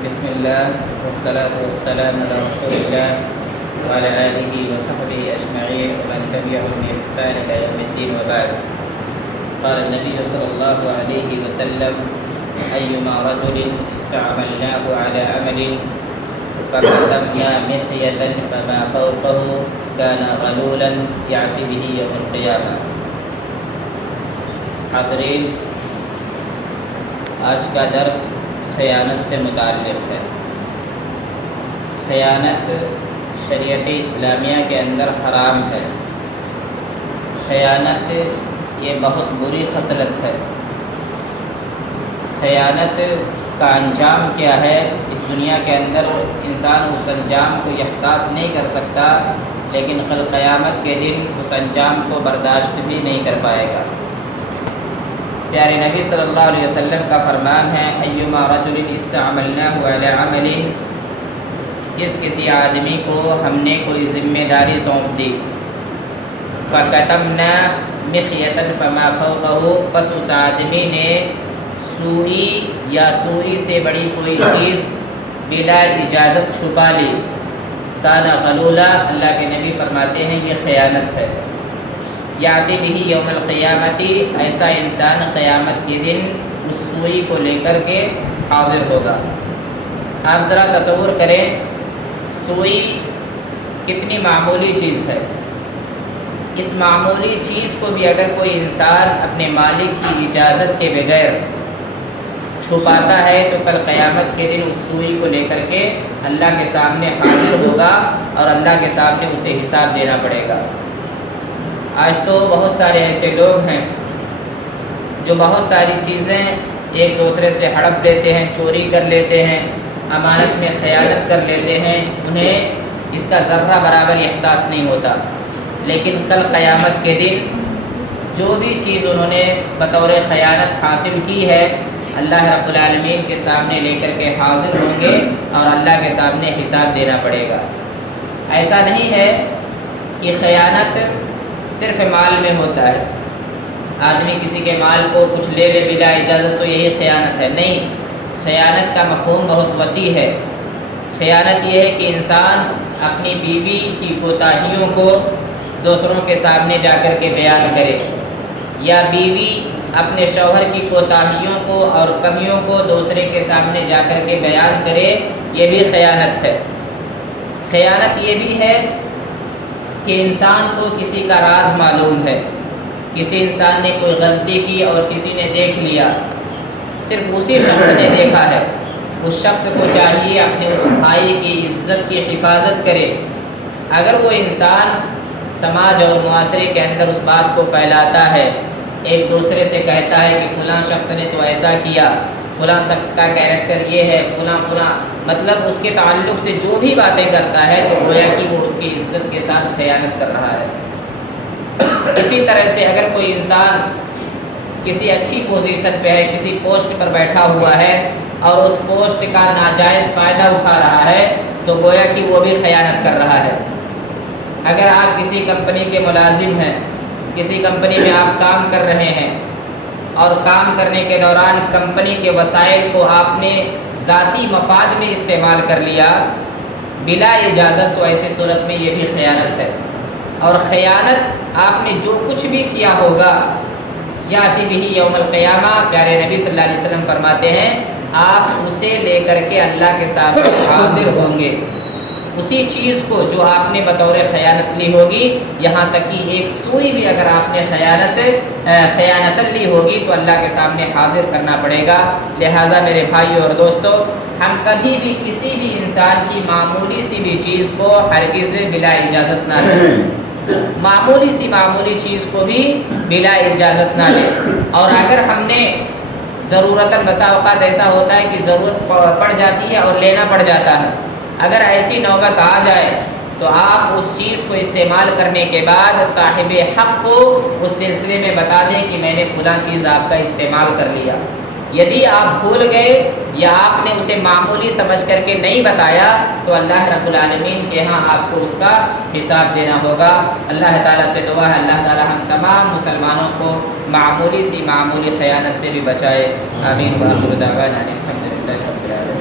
بسم الله والصلاة والسلام على رسول الله وعلى آله وصحبه أجمعين ومن تبعهم بإحسان إلى يوم الدين وبعد. قال النبي صلى الله عليه وسلم: أيما رجل استعملناه على عمل فكتمنا محية فما فوقه كان غلولا يأتي به يوم القيامة. حاضرین، آج کا درس خیانت سے متعلق ہے۔ خیانت شریعت اسلامیہ کے اندر حرام ہے۔ خیانت یہ بہت بری خصلت ہے۔ خیانت کا انجام کیا ہے اس دنیا کے اندر انسان اس انجام کو احساس نہیں کر سکتا، لیکن کل قیامت کے دن اس انجام کو برداشت بھی نہیں کر پائے گا۔ پیارے نبی صلی اللہ علیہ وسلم کا فرمان ہے: ایما رجل استعملناه علی عمل، جس کسی آدمی کو ہم نے کوئی ذمہ داری سونپ دی، فکتمنا مخیۃ فما فوقہ، پس اس آدمی نے سوئی یا سوئی سے بڑی کوئی چیز بلا اجازت چھپا لی، کان غلولا، اللہ کے نبی فرماتے ہیں یہ خیانت ہے۔ یاتی بھی یوم القیامتی، ایسا انسان قیامت کے دن اس سوئی کو لے کر کے حاضر ہوگا۔ آپ ذرا تصور کریں، سوئی کتنی معمولی چیز ہے۔ اس معمولی چیز کو بھی اگر کوئی انسان اپنے مالک کی اجازت کے بغیر چھپاتا ہے تو کل قیامت کے دن اس سوئی کو لے کر کے اللہ کے سامنے حاضر ہوگا اور اللہ کے سامنے اسے حساب دینا پڑے گا۔ آج تو بہت سارے ایسے لوگ ہیں جو بہت ساری چیزیں ایک دوسرے سے ہڑپ لیتے ہیں، چوری کر لیتے ہیں، امانت میں خیانت کر لیتے ہیں، انہیں اس کا ذرہ برابر احساس نہیں ہوتا، لیکن کل قیامت کے دن جو بھی چیز انہوں نے بطور خیانت حاصل کی ہے، اللہ رب العالمین کے سامنے لے کر کے حاضر ہوں گے اور اللہ کے سامنے حساب دینا پڑے گا۔ ایسا نہیں ہے کہ خیانت صرف مال میں ہوتا ہے، آدمی کسی کے مال کو کچھ لے لے بلا اجازت تو یہی خیانت ہے، نہیں۔ خیانت کا مفہوم بہت وسیع ہے۔ خیانت یہ ہے کہ انسان اپنی بیوی کی کوتاہیوں کو دوسروں کے سامنے جا کر کے بیان کرے، یا بیوی اپنے شوہر کی کوتاہیوں کو اور کمیوں کو دوسرے کے سامنے جا کر کے بیان کرے، یہ بھی خیانت ہے۔ خیانت یہ بھی ہے کہ انسان کو کسی کا راز معلوم ہے، کسی انسان نے کوئی غلطی کی اور کسی نے دیکھ لیا، صرف اسی شخص نے دیکھا ہے، اس شخص کو چاہیے اپنے اس بھائی کی عزت کی حفاظت کرے۔ اگر وہ انسان سماج اور معاشرے کے اندر اس بات کو پھیلاتا ہے، ایک دوسرے سے کہتا ہے کہ فلاں شخص نے تو ایسا کیا، فلاں شخص کا کیریکٹر یہ ہے، فلاں مطلب اس کے تعلق سے جو بھی باتیں کرتا ہے تو گویا کہ وہ اس کی عزت کے ساتھ خیانت کر رہا ہے۔ اسی طرح سے اگر کوئی انسان کسی اچھی پوزیشن پہ ہے، کسی پوسٹ پر بیٹھا ہوا ہے اور اس پوسٹ کا ناجائز فائدہ اٹھا رہا ہے تو گویا کہ وہ بھی خیانت کر رہا ہے۔ اگر آپ کسی کمپنی کے ملازم ہیں، کسی کمپنی میں آپ کام کر رہے ہیں اور کام کرنے کے دوران کمپنی کے وسائل کو آپ نے ذاتی مفاد میں استعمال کر لیا بلا اجازت، تو ایسی صورت میں یہ بھی خیانت ہے۔ اور خیانت آپ نے جو کچھ بھی کیا ہوگا، یاتی بھی یوم القیامہ، پیارے نبی صلی اللہ علیہ وسلم فرماتے ہیں آپ اسے لے کر کے اللہ کے سامنے حاضر ہوں گے، اسی چیز کو جو آپ نے بطور خیانت لی ہوگی، یہاں تک کہ ایک سوئی بھی اگر آپ نے خیانت لی ہوگی تو اللہ کے سامنے حاضر کرنا پڑے گا۔ لہٰذا میرے بھائیو اور دوستو، ہم کبھی بھی کسی بھی انسان کی معمولی سی بھی چیز کو ہرگز بلا اجازت نہ لیں، معمولی چیز کو بھی بلا اجازت نہ لیں۔ اور اگر ہم نے ضرورتاً، بسا اوقات ایسا ہوتا ہے کہ ضرورت پڑ جاتی ہے اور لینا پڑ جاتا ہے، اگر ایسی نوبت آ جائے تو آپ اس چیز کو استعمال کرنے کے بعد صاحب حق کو اس سلسلے میں بتا دیں کہ میں نے فلاں چیز آپ کا استعمال کر لیا۔ یدی آپ بھول گئے یا آپ نے اسے معمولی سمجھ کر کے نہیں بتایا تو اللہ رب العالمین کے ہاں آپ کو اس کا حساب دینا ہوگا۔ اللہ تعالیٰ سے دعا ہے اللہ تعالیٰ ہم تمام مسلمانوں کو معمولی خیانت سے بھی بچائے۔ آمین۔ وآخر دعوانا الحمد للہ رب العالمین۔